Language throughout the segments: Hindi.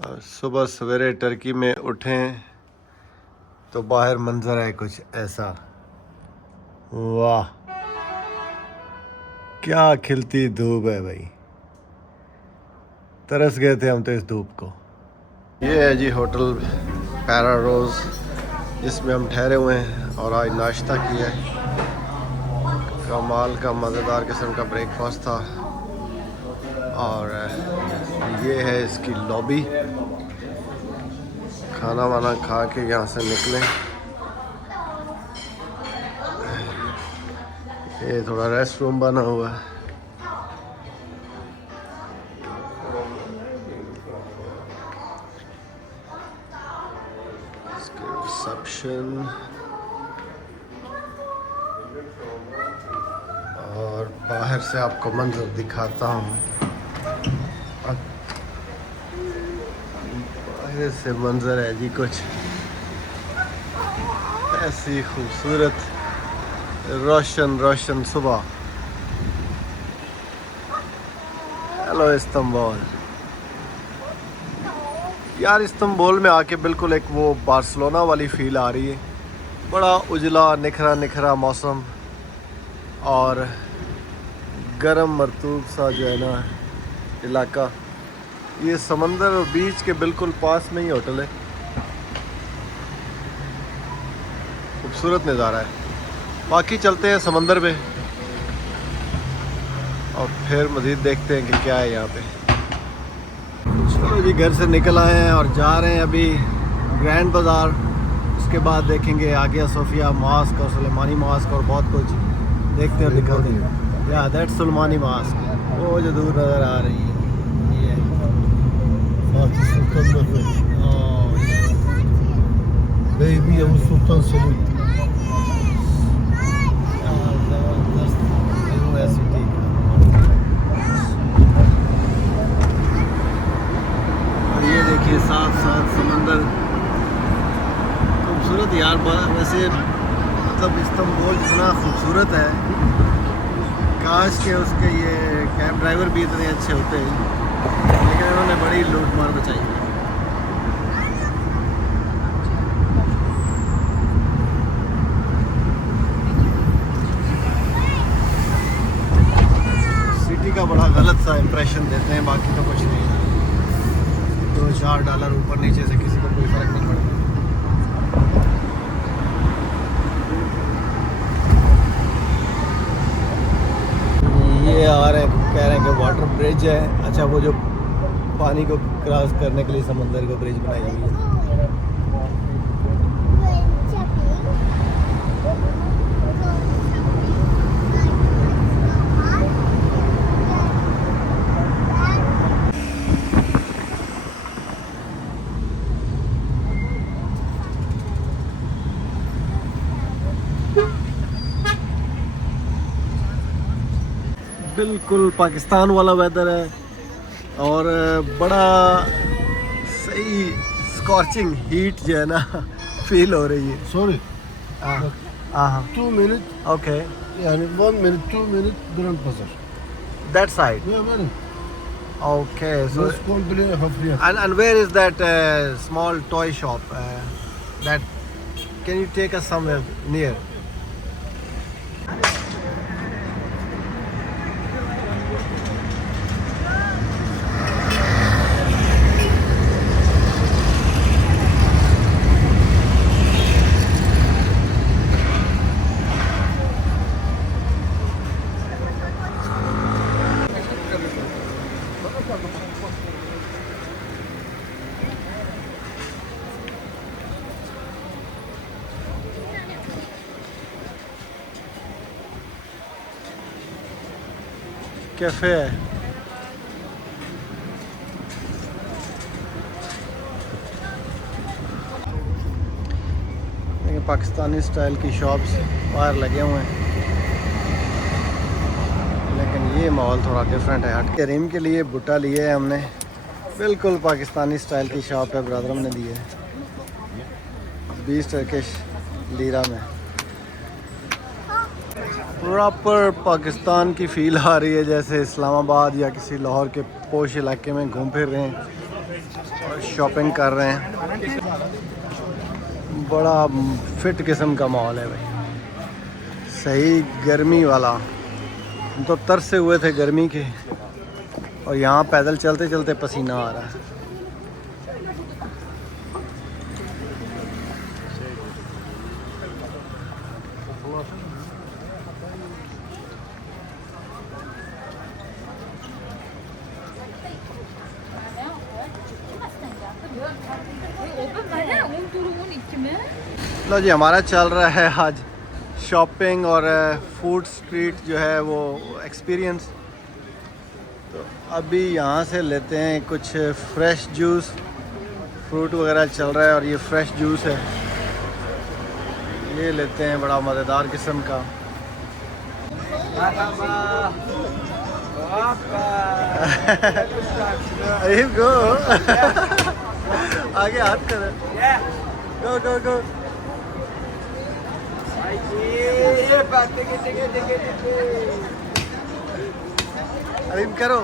सुबह सवेरे टर्की में उठें तो बाहर मंजर है कुछ ऐसा। वाह क्या खिलती धूप है भाई, तरस गए थे हम तो इस धूप को। ये है जी होटल पैरा रोज़ जिसमें हम ठहरे हुए हैं और आज नाश्ता किया है। कमाल का मज़ेदार किस्म का ब्रेकफास्ट था और ये है इसकी लॉबी। खाना वाना खा के यहाँ से निकलें। ये थोड़ा रेस्ट रूम बना हुआ है। इसके रिसेप्शन और बाहर से आपको मंजर दिखाता हूँ। बाहर से मंजर है जी कुछ ऐसी खूबसूरत रोशन रोशन सुबह। हेलो इस्तांबुल यार, इस्तांबुल में आके बिल्कुल एक वो बार्सिलोना वाली फील आ रही है। बड़ा उजला निखरा निखरा मौसम और गर्म मरतूब सा जो है ना इलाका। ये समंदर और बीच के बिल्कुल पास में ही होटल है। खूबसूरत नज़ारा है। बाकी चलते हैं समंदर पे और फिर मज़ीद देखते हैं कि क्या है यहाँ पे। चलो जी, घर से निकल आए हैं और जा रहे हैं अभी ग्रैंड बाज़ार। उसके बाद देखेंगे आगिया सोफिया मॉस्क और सुलेमानी मॉस्क और बहुत कुछ देखते हैं, दिखाते हैं। या दैट सुलेमानी मॉस्क वो जो दूर नज़र आ रही है ये बेबी अबू सुल्तान सलून। ये देखिए साथ साथ समंदर खूबसूरत यार। वैसे मतलब इस्तांबुल इतना खूबसूरत है, काश के उसके ये कैब ड्राइवर भी इतने अच्छे होते हैं, लेकिन उन्होंने बड़ी लूट मार मचाई। सिटी का बड़ा गलत सा इम्प्रेशन देते हैं, बाकी तो कुछ नहीं। $2-4 ऊपर नीचे से किसी को कोई फर्क नहीं पड़ता। ये आ रहे हैं, कह रहे हैं कि वाटर ब्रिज है। अच्छा, वो जो पानी को क्रॉस करने के लिए समंदर को ब्रिज बनाई हुई है। बिल्कुल पाकिस्तान वाला वेदर है और बड़ा सही स्कॉचिंग हीट जो है ना फील हो रही है। Sorry, हाँ 2 minutes. Okay, Yani 1 minute, 2 minutes Grand Bazaar. That side Yeah, man. Okay. So Let's complain of Riyadh. and where is that small toy shop that can you take us somewhere near? Cafe है। देखिए पाकिस्तानी स्टाइल की शॉप्स बाहर लगे हुए हैं, लेकिन ये माहौल थोड़ा डिफरेंट है। हट के रिम के लिए बुट्टा लिए है हमने। बिल्कुल पाकिस्तानी स्टाइल की शॉप है, ब्रदर ने दी है 20 टर्किश लीरा में। प्रॉपर पाकिस्तान की फ़ील आ रही है, जैसे इस्लामाबाद या किसी लाहौर के पोश इलाके में घूम फिर रहे हैं। और शॉपिंग कर रहे हैं। बड़ा फिट किस्म का माहौल है भाई, सही गर्मी वाला। हम तो तरसे हुए थे गर्मी के, और यहाँ पैदल चलते चलते पसीना आ रहा है। लो जी, हमारा चल रहा है आज शॉपिंग और फूड स्ट्रीट जो है वो एक्सपीरियंस। तो अभी यहाँ से लेते हैं कुछ फ्रेश जूस, फ्रूट वगैरह चल रहा है और ये फ्रेश जूस है, ये लेते हैं, बड़ा मज़ेदार किस्म का। अरे गो आगे हाथ कर, गो गो गो। अरे करो,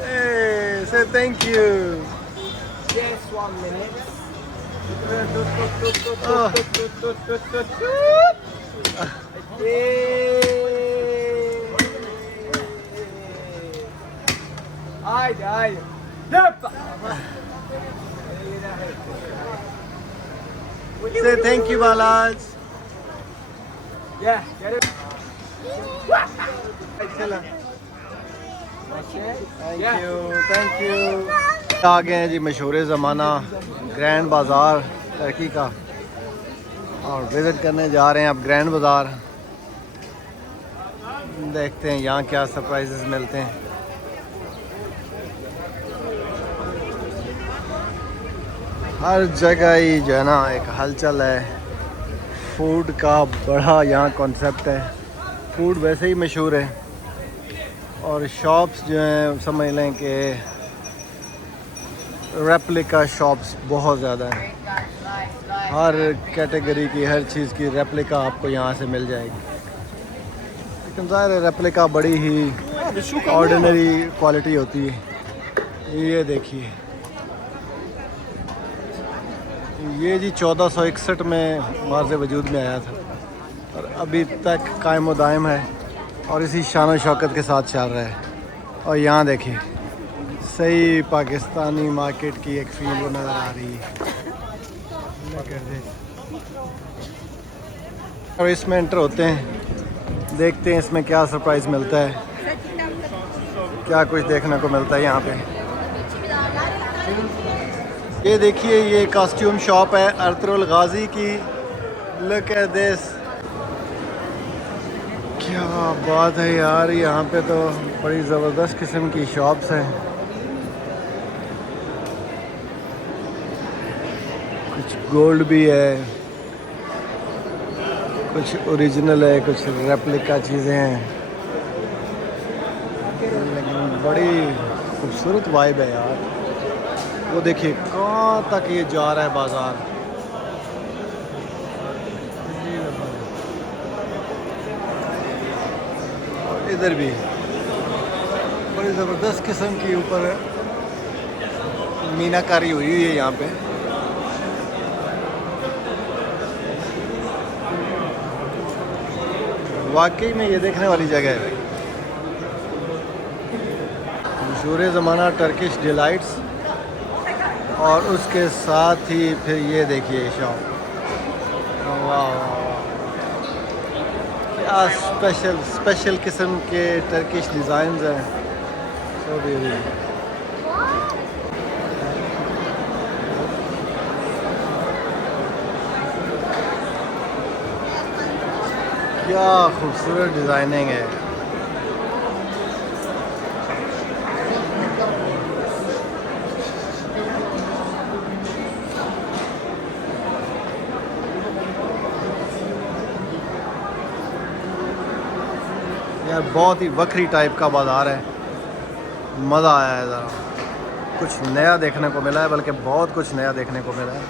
Hey, say thank you. Yes, 1 minute. Oh. Haydi haydi. Hoppa. Say thank you, Balaj. Yeah, get it. चला। Okay. Thank you, thank you. आ गए हैं जी मशहूर ज़माना ग्रैंड बाज़ार टर्की का, और विज़िट करने जा रहे हैं अब ग्रैंड बाज़ार। देखते हैं यहाँ क्या सरप्राइजेस मिलते हैं। हर जगह ही जो है ना एक हलचल है, फूड का बड़ा यहाँ कॉन्सेप्ट है। फूड वैसे ही मशहूर है, और शॉप्स जो हैं समझ लें कि रेप्लिका शॉप्स बहुत ज़्यादा हैं। हर कैटेगरी की, हर चीज़ की रेप्लिका आपको यहाँ से मिल जाएगी। लेकिन ज़ाहिर है रेप्लिका बड़ी ही ऑर्डिनरी क्वालिटी होती है। ये देखिए, ये जी 1461 में वाज़े वजूद में आया था और अभी तक कायम दायम है और इसी शान और शौकत के साथ चल रहा है। और यहाँ देखिए, सही पाकिस्तानी मार्केट की एक फील नज़र आ रही है। और इसमें एंटर होते हैं, देखते हैं इसमें क्या सरप्राइज़ मिलता है, क्या कुछ देखने को मिलता है यहाँ पे। ये देखिए, ये कॉस्ट्यूम शॉप है अर्तुगरुल गाजी की। लुक एट दिस, क्या बात है यार, यहाँ पे तो बड़ी ज़बरदस्त किस्म की शॉप्स हैं। कुछ गोल्ड भी है, कुछ ओरिजिनल है, कुछ रेप्लिका चीज़ें हैं, लेकिन बड़ी खूबसूरत वाइब है यार। वो देखिए कहाँ तक ये जा रहा है बाज़ार। और इधर भी बड़ी ज़बरदस्त किस्म की ऊपर मीनाकारी हुई है यहाँ पे। वाकई में ये देखने वाली जगह है भाई। मशहूर ज़माना टर्किश डिलाइट्स, और उसके साथ ही फिर ये देखिए शॉप। वाह, क्या स्पेशल किस्म के टर्किश डिज़ाइंस हैं। So beautiful. क्या खूबसूरत डिज़ाइनिंग है। यार बहुत ही वक्री टाइप का बाज़ार है, मज़ा आया है ज़रा, कुछ नया देखने को मिला है, बल्कि बहुत कुछ नया देखने को मिला है।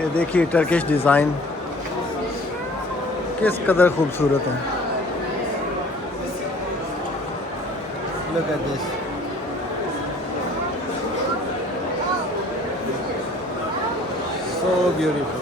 ये देखिए टर्किश डिज़ाइन किस कदर खूबसूरत है। Look at this. So beautiful.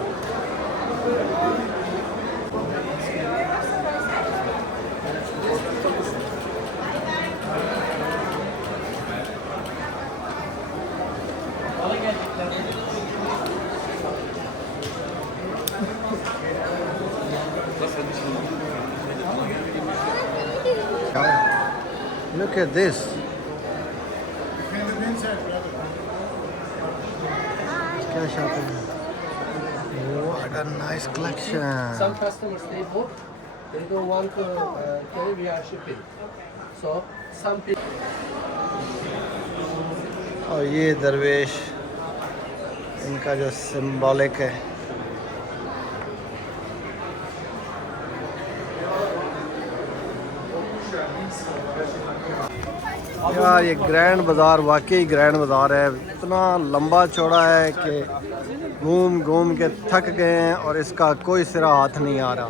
Look at this. क्या शॉपिंग है? What a nice collection. Some customers they book, they don't want to carry via shipping. So some people. और ये दरवेश इनका जो सिंबॉलिक है, यार ये ग्रैंड बाज़ार वाकई ग्रैंड बाज़ार है। इतना लंबा चौड़ा है कि घूम घूम के थक गए हैं और इसका कोई सिरा हाथ नहीं आ रहा।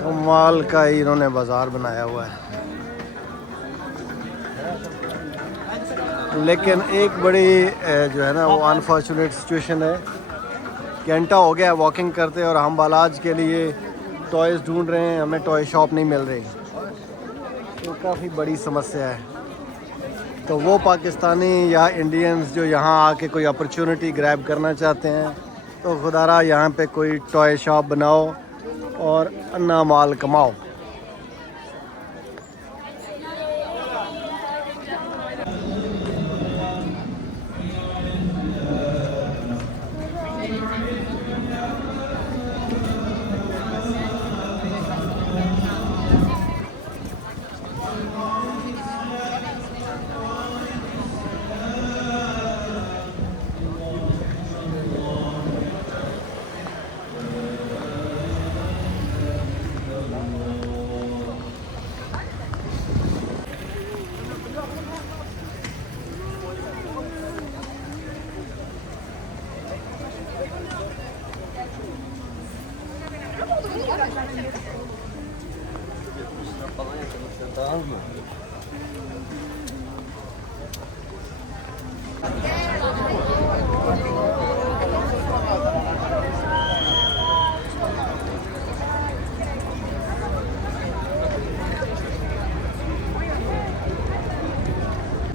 कमाल का ही इन्होंने बाज़ार बनाया हुआ है। लेकिन एक बड़ी जो है ना वो अनफॉर्चुनेट सिचुएशन है, घंटा हो गया वॉकिंग करते और हम बालाज के लिए टॉयज़ ढूंढ रहे हैं, हमें टॉय शॉप नहीं मिल रही, तो काफ़ी बड़ी समस्या है। तो वो पाकिस्तानी या इंडियंस जो यहाँ आके कोई अपॉर्चुनिटी ग्रैब करना चाहते हैं, तो खुदारा यहाँ पे कोई टॉय शॉप बनाओ और अन्ना माल कमाओ।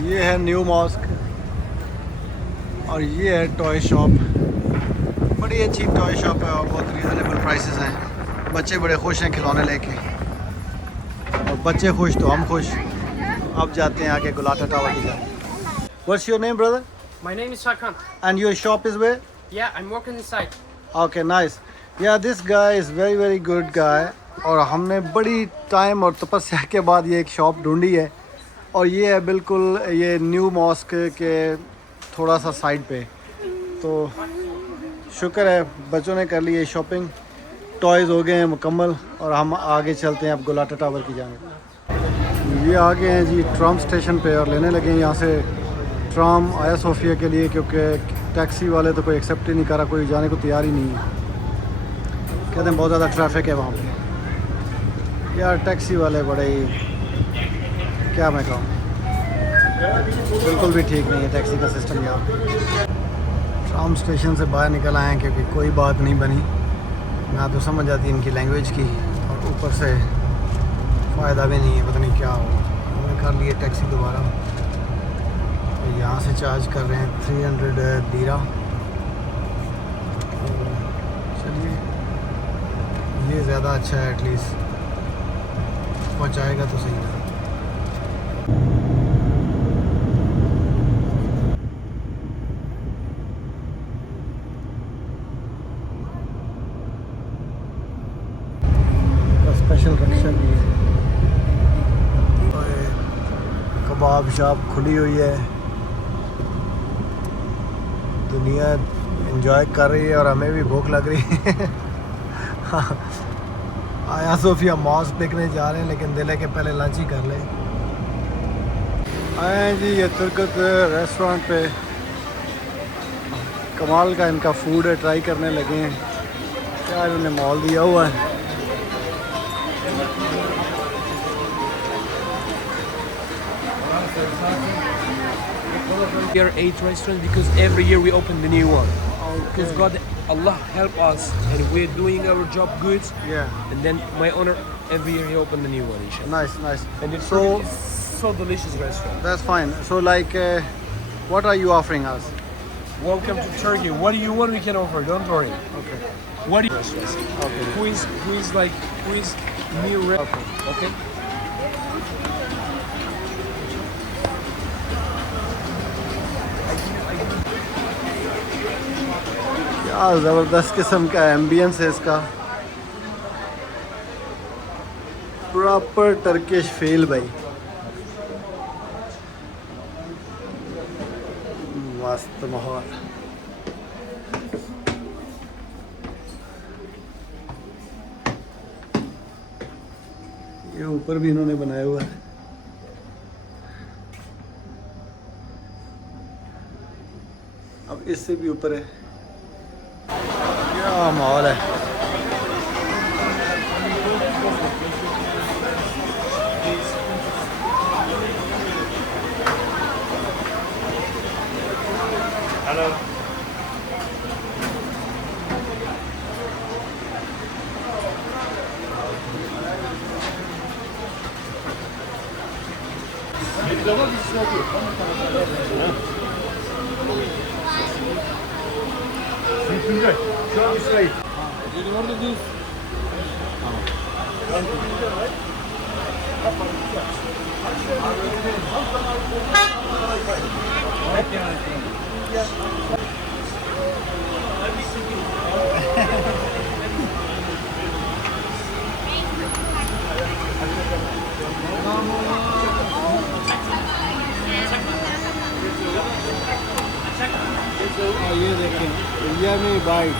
ये है न्यू मॉस्क और ये है टॉय शॉप। बड़ी अच्छी टॉय शॉप है और बहुत रीज़नेबल प्राइसेस हैं। बच्चे बड़े खुश हैं खिलौने लेके, और बच्चे खुश तो हम खुश। अब जाते हैं आगे गुलाटा टावर की जाए। What's your name, brother? My name is Shakan. And your shop is where? Yeah, I'm working inside. Okay, nice. Yeah, this guy is very very good guy। और हमने बड़ी टाइम और तपस्या के बाद ये एक शॉप ढूंढी है, और ये है बिल्कुल ये न्यू मॉस्क के थोड़ा सा साइड पे। तो शुक्र है बच्चों ने कर ली है शॉपिंग, टॉयज़ हो गए हैं मुकम्मल, और हम आगे चलते हैं अब गुलाटा टावर की जानिब। ये आ गए हैं जी ट्राम स्टेशन पे और लेने लगे हैं यहाँ से ट्राम आया सोफिया के लिए, क्योंकि टैक्सी वाले तो कोई एक्सेप्ट ही नहीं कर रहा, कोई जाने को तैयार ही नहीं है। कहते हैं बहुत ज़्यादा ट्रैफिक है वहाँ पे। यार टैक्सी वाले बड़े ही, क्या मैं कहूँ, बिल्कुल भी ठीक नहीं है टैक्सी का सिस्टम यहाँ। ट्राम स्टेशन से बाहर निकल आए हैं क्योंकि कोई बात नहीं बनी, ना तो समझ आती इनकी लैंग्वेज की, और ऊपर से फ़ायदा भी नहीं है, पता नहीं क्या हो। हमने कर लिए टैक्सी दोबारा, तो यहाँ से चार्ज कर रहे हैं 300 दीरा। तो चलिए ये ज़्यादा अच्छा है, एटलीस्ट पहुँचाएगा तो सही है। स्पेशल रक्षा भी है, कबाब शॉप खुली हुई है, दुनिया एंजॉय कर रही है और हमें भी भूख लग रही है। आया सोफिया मॉस्क देखने जा रहे हैं, लेकिन दिल है कि पहले लंच ही कर लें। आए हैं जी ये तुर्कत रेस्टोरेंट पे, कमाल का इनका फूड है, ट्राई करने लगे हैं। क्या इन्होंने मॉल दिया हुआ है। Here 8 restaurants because every year we open the new one. Because God, Allah help us and we're doing our job good. Yeah, And then my owner every year he open the new one, inshallah. nice, nice. And it's So so delicious restaurant. that's fine. So like, what are you offering us? Welcome to Turkey. What do you want? We can offer. Don't worry. Okay. What do you? Okay. Who is new? Okay. क्या ज़बरदस्त किस्म का एम्बियंस है इसका, प्रॉपर टर्किश फील भाई, मस्त माहौल। ये ऊपर भी इन्होंने बनाया हुआ है। अब इससे भी ऊपर है। क्या माहौल है। ये देखें, इंडिया में बाइक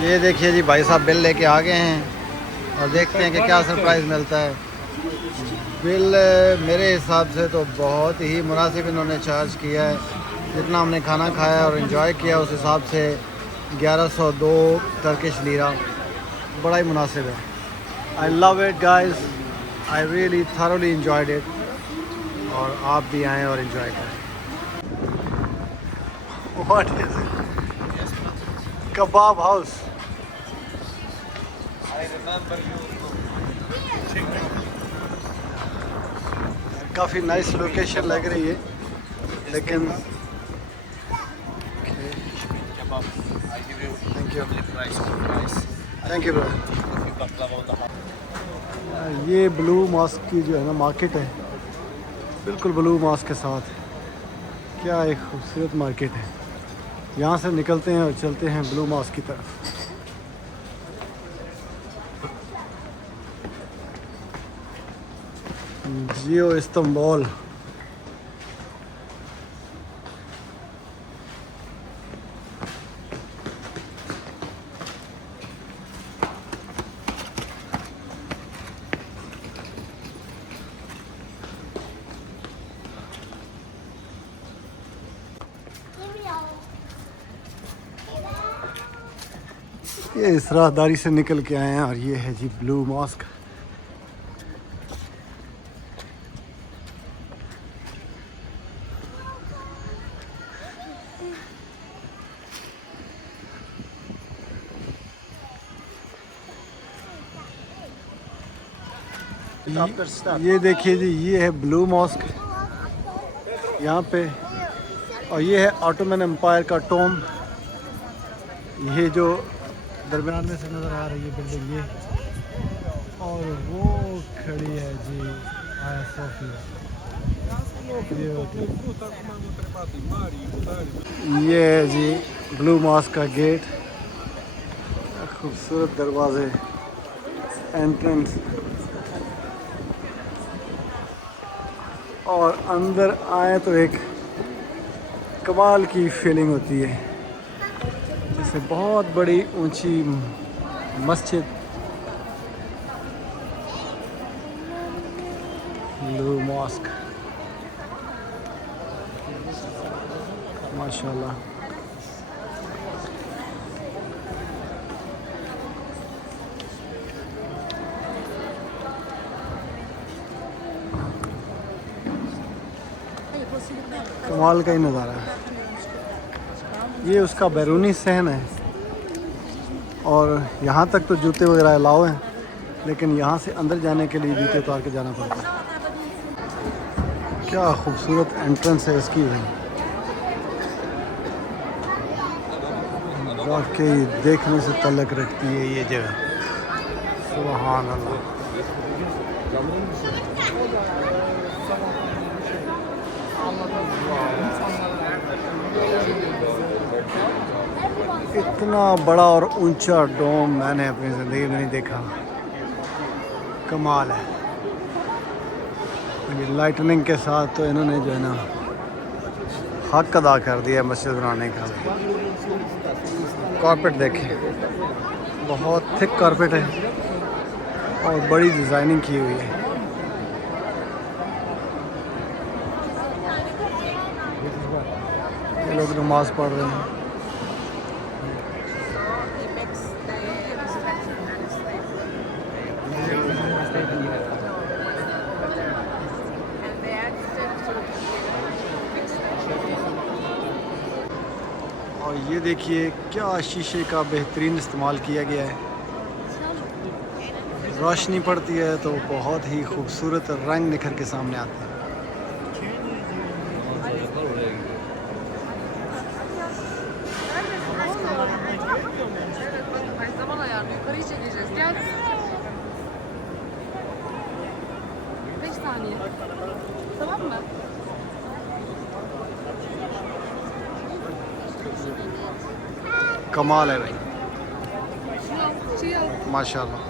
ये देखिए जी, भाई साहब बिल लेके आ गए हैं और देखते हैं कि क्या सरप्राइज़ मिलता है। बिल मेरे हिसाब से तो बहुत ही मुनासिब इन्होंने चार्ज किया है। जितना हमने खाना खाया और एंजॉय किया उस हिसाब से 1102 टर्किश लीरा बड़ा ही मुनासिब है। I love it guys, I really thoroughly enjoyed it, और आप भी आएँ और एंजॉय करें। What is it? Kebab house. काफ़ी नाइस लोकेशन लग रही है, लेकिन थैंक यू ब्रो। ये ब्लू मॉस्क की जो है ना मार्केट है, बिल्कुल ब्लू मॉस्क के साथ। क्या एक खूबसूरत मार्केट है। यहाँ से निकलते हैं और चलते हैं ब्लू मॉस्क की तरफ। जियो इस्तांबुल। ये इस राहदारी से निकल के आए हैं और ये है जी ब्लू मॉस्क। ये देखिए जी, ये है ब्लू मॉस्क यहाँ पे, और ये है ऑटोमन एम्पायर का टॉम। ये जो दरमियान में से नज़र आ रही है बिल्डिंग, ये, और वो खड़ी है जी आया सोफिया। ये है जी ब्लू मॉस्क का गेट, खूबसूरत दरवाजे, एंट्रेंस, और अंदर आए तो एक कमाल की फीलिंग होती है, जैसे बहुत बड़ी ऊंची मस्जिद, ब्लू मॉस्क, माशाल्लाह। कमाल का ही नज़ारा है। ये उसका बैरूनी सहन है, और यहाँ तक तो जूते वगैरह अलाउ हैं, लेकिन यहाँ से अंदर जाने के लिए जूते उतार के जाना पड़ता है। क्या खूबसूरत एंट्रेंस है इसकी भाई, वाकई देखने से तलक रखती है ये जगह, सुभान अल्लाह। इतना बड़ा और ऊंचा डोम मैंने अपनी ज़िंदगी में नहीं देखा, कमाल है। ये लाइटनिंग के साथ तो इन्होंने जो है ना हक अदा कर दिया मस्जिद बनाने का। कारपेट देखें, बहुत थिक कारपेट है और बड़ी डिज़ाइनिंग की हुई है। ये लोग नमाज पढ़ रहे हैं। और ये देखिए क्या शीशे का बेहतरीन इस्तेमाल किया गया है, रोशनी पड़ती है तो बहुत ही खूबसूरत रंग निखर के सामने आते हैं। Zaman ayarını yukarıya çekeceğiz. Gel. 5 saniye. Tamam mı? कमाल है भाई, Chill. माशाल्लाह,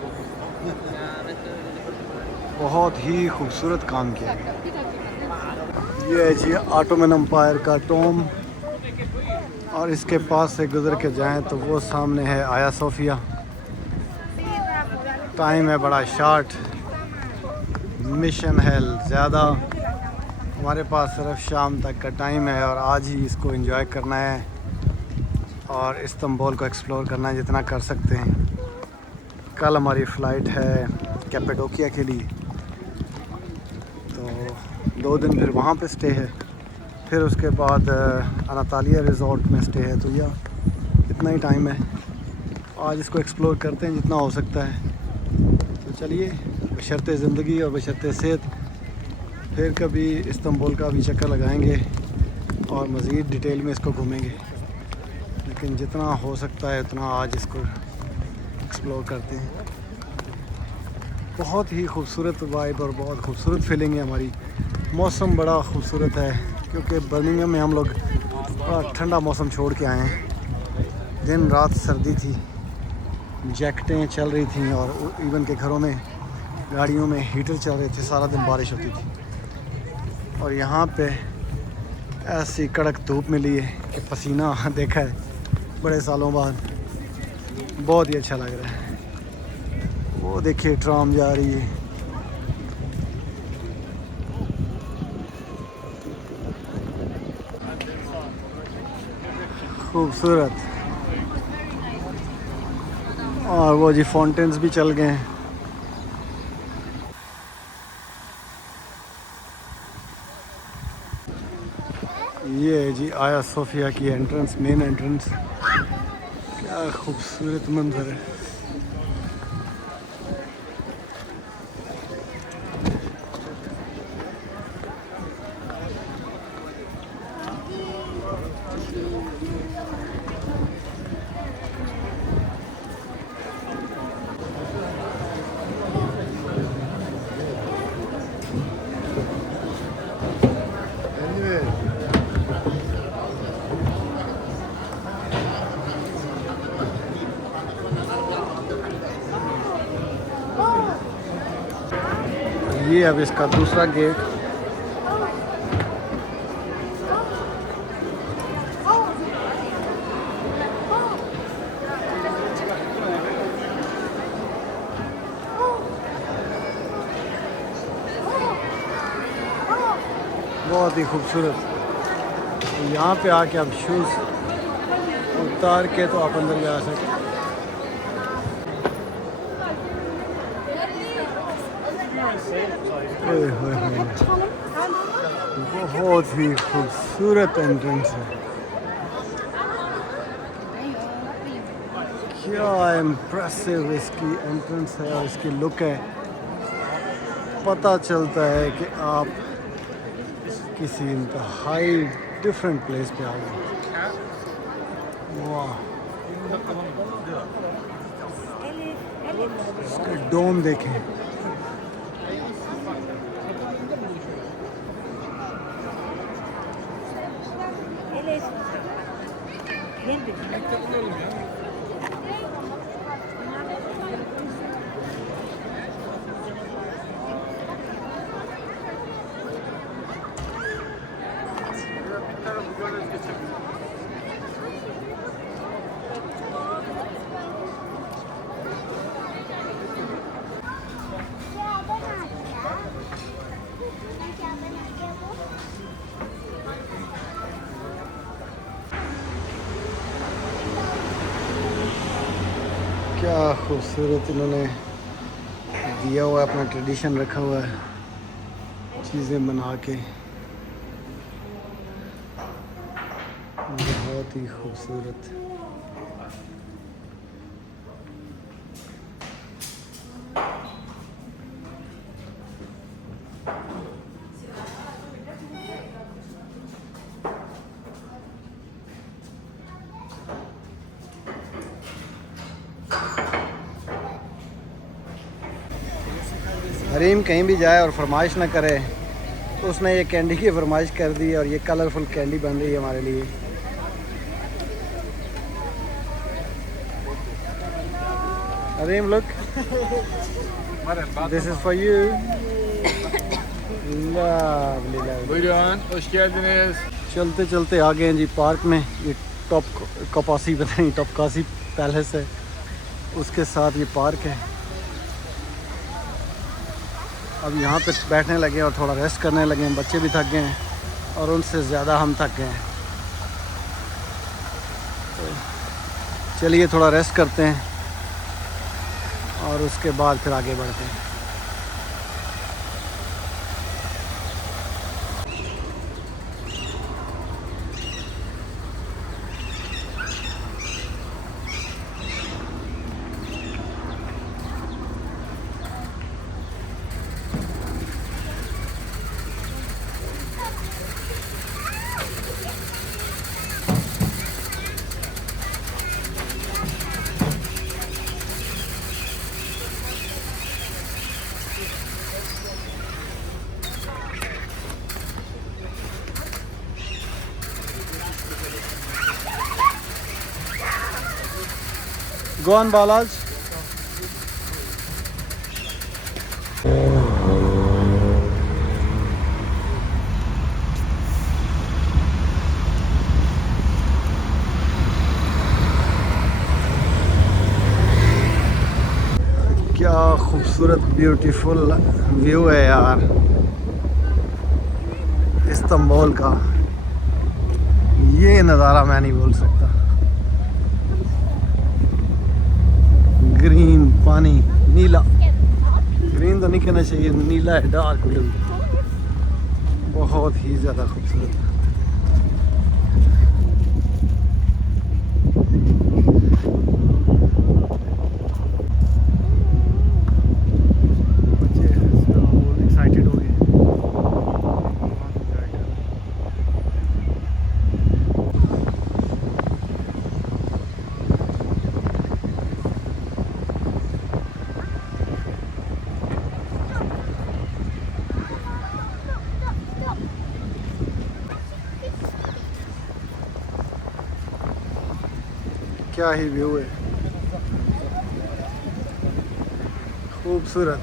बहुत ही खूबसूरत काम किया है। Bir dakika. ये है जी ऑटोमन एम्पायर का टॉम, और इसके पास से गुज़र के जाएं तो वो सामने है आया सोफिया। टाइम है बड़ा शॉर्ट, मिशन है ज़्यादा, हमारे पास सिर्फ शाम तक का टाइम है और आज ही इसको एंजॉय करना है और इस्तांबुल को एक्सप्लोर करना है जितना कर सकते हैं। कल हमारी फ़्लाइट है कैपेडोकिया के लिए, तो 2 दिन फिर वहाँ पे स्टे है, फिर उसके बाद अनातालिया रिज़ॉर्ट में स्टे है। तो यह इतना ही टाइम है, आज इसको एक्सप्लोर करते हैं जितना हो सकता है। तो चलिए, बशर्ते ज़िंदगी और बशर्ते सेहत, फिर कभी इस्तांबुल का भी चक्कर लगाएंगे और मज़ीद डिटेल में इसको घूमेंगे, लेकिन जितना हो सकता है उतना आज इसको एक्सप्लोर करते हैं। बहुत ही खूबसूरत वाइब और बहुत खूबसूरत फीलिंग है हमारी। मौसम बड़ा खूबसूरत है क्योंकि बर्मिंघम में हम लोग बड़ा ठंडा मौसम छोड़ के आए हैं। दिन रात सर्दी थी, जैकेटें चल रही थी और इवन के घरों में, गाड़ियों में हीटर चल रहे थे, सारा दिन बारिश होती थी। और यहाँ पे ऐसी कड़क धूप मिली है कि पसीना देखा है बड़े सालों बाद, बहुत ही अच्छा लग रहा है। वो देखिए ट्राम जा रही है, खूबसूरत। और वो जी फाउंटेन्स भी चल गए हैं। ये है जी आया सोफिया की एंट्रेंस, मेन एंट्रेंस। क्या खूबसूरत मंजर है। ये अब इसका दूसरा गेट। बहुत ही खूबसूरत। यहाँ पे आके आप शूज़ उतार के तो आप अंदर जा सकते हैं। बहुत ही खूबसूरत एंट्रेंस है। क्या इम्प्रेसिव इसकी एंट्रेंस है और इसकी लुक है। पता चलता है कि आप किसी इंतहाई डिफरेंट प्लेस पे आ गए। वाह, इसका डोम देखें। क्या खूबसूरत इन्होंने दिया हुआ है, अपना ट्रेडिशन रखा हुआ है चीज़ें बना के। बहुत ही खूबसूरत। हरीम कहीं भी जाए और फरमाइश ना करे, तो उसने ये कैंडी की फरमाइश कर दी और ये कलरफुल कैंडी बन रही है हमारे लिए। Hareem look, this is for you. चलते चलते आ गए हैं जी पार्क में। ये टॉप कपासी, पता नहीं टॉपकासी पैलेस है, उसके साथ ये पार्क है। अब यहाँ पे बैठने लगे और थोड़ा रेस्ट करने लगे हैं। बच्चे भी थक गए हैं और उनसे ज़्यादा हम थक गए हैं। तो चलिए थोड़ा रेस्ट करते हैं और उसके बाद फिर आगे बढ़ते हैं। Go on, Balaj. क्या खूबसूरत ब्यूटीफुल व्यू है यार इस्तांबुल का। ये नज़ारा मैं नहीं भूल सकता। ग्रीन पानी, नीला, ग्रीन तो नहीं कहना चाहिए, नीला है, डार्क ब्लू। बहुत ही ज़्यादा खूबसूरत है। बच्चे एक्साइटेड हो गए। क्या ही व्यू है, खूबसूरत।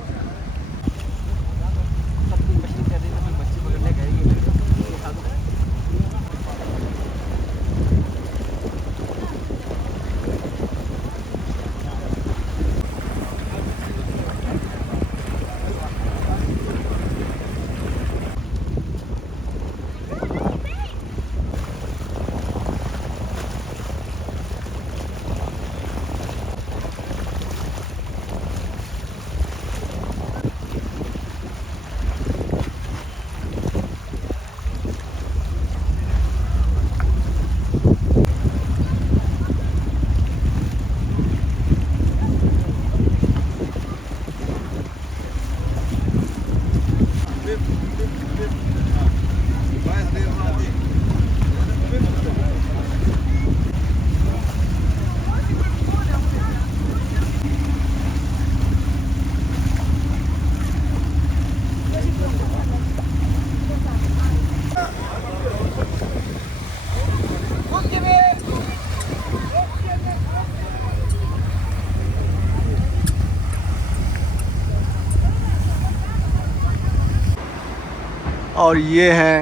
और ये हैं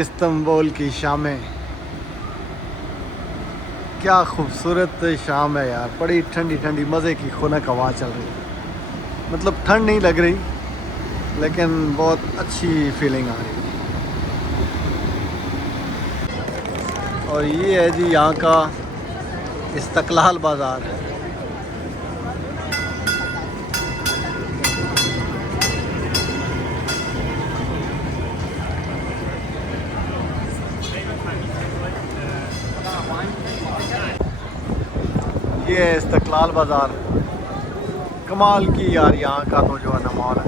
इस्तांबुल की शामें। क्या खूबसूरत शाम है यार, बड़ी ठंडी ठंडी मज़े की खुनक हवा चल रही है। मतलब ठंड नहीं लग रही लेकिन बहुत अच्छी फीलिंग आ रही है। और ये है जी यहाँ का इस्तकलाल बाज़ार। ये है इस्तकलाल बाज़ार। कमाल की यार यहाँ का तो जो है ना माहौल है।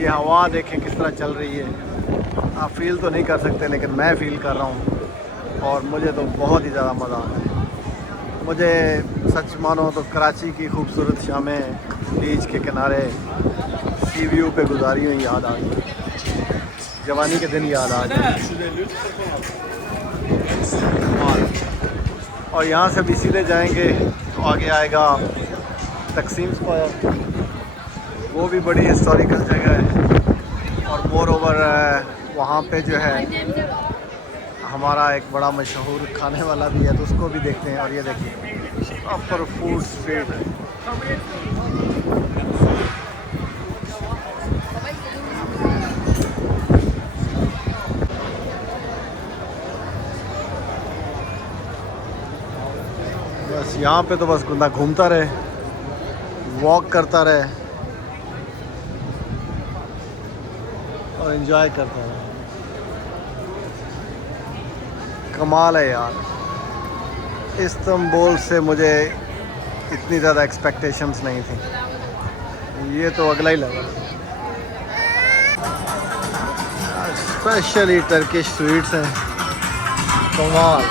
ये हवा देखें किस तरह चल रही है। आप फील तो नहीं कर सकते लेकिन मैं फ़ील कर रहा हूँ और मुझे तो बहुत ही ज़्यादा मज़ा आ रहा है। मुझे सच मानो तो कराची की खूबसूरत शामें बीच के किनारे सी व्यू पे गुजारी हुई याद आ गई। जवानी के दिन याद आ गए। और यहाँ से भी सीधे जाएंगे तो आगे आएगा तकसीम स्क्वायर। वो भी बड़ी हिस्टोरिकल जगह है और मोर ओवर वहाँ पे जो है हमारा एक बड़ा मशहूर खाने वाला भी है तो उसको भी देखते हैं। और ये देखिए प्रॉपर फूड स्ट्रीट है। बस यहाँ पे तो बस बंदा घूमता रहे, वॉक करता रहे और एंजॉय करता रहे। कमाल है यार। इस्तांबुल से मुझे इतनी ज़्यादा एक्सपेक्टेशंस नहीं थी, ये तो अगला ही लगा। स्पेशली टर्किश स्वीट्स हैं, कमाल।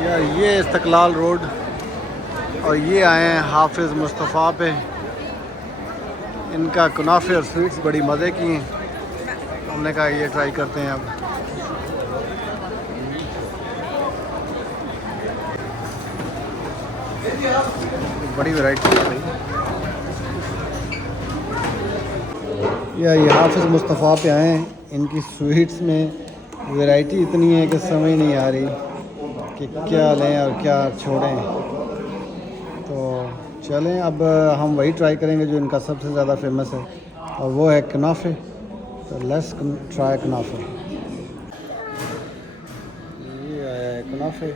यार ये इस्तकलाल रोड और ये आए हैं हाफिज़ मुस्तफ़ा पे। इनका कुनाफे और स्वीट्स बड़ी मज़े की हैं। हमने कहा ये ट्राई करते हैं अब। बड़ी वैरायटी है भाई। या ये हाफिज़ मुस्तफ़ा पे आए हैं। इनकी स्वीट्स में वैरायटी इतनी है कि समझ नहीं आ रही कि क्या लें और क्या छोड़ें। तो चलें अब हम वही ट्राई करेंगे जो इनका सबसे ज़्यादा फेमस है और वो है कुनाफे। तो लेट्स ट्राई कुनाफे। ये आया है कुनाफे।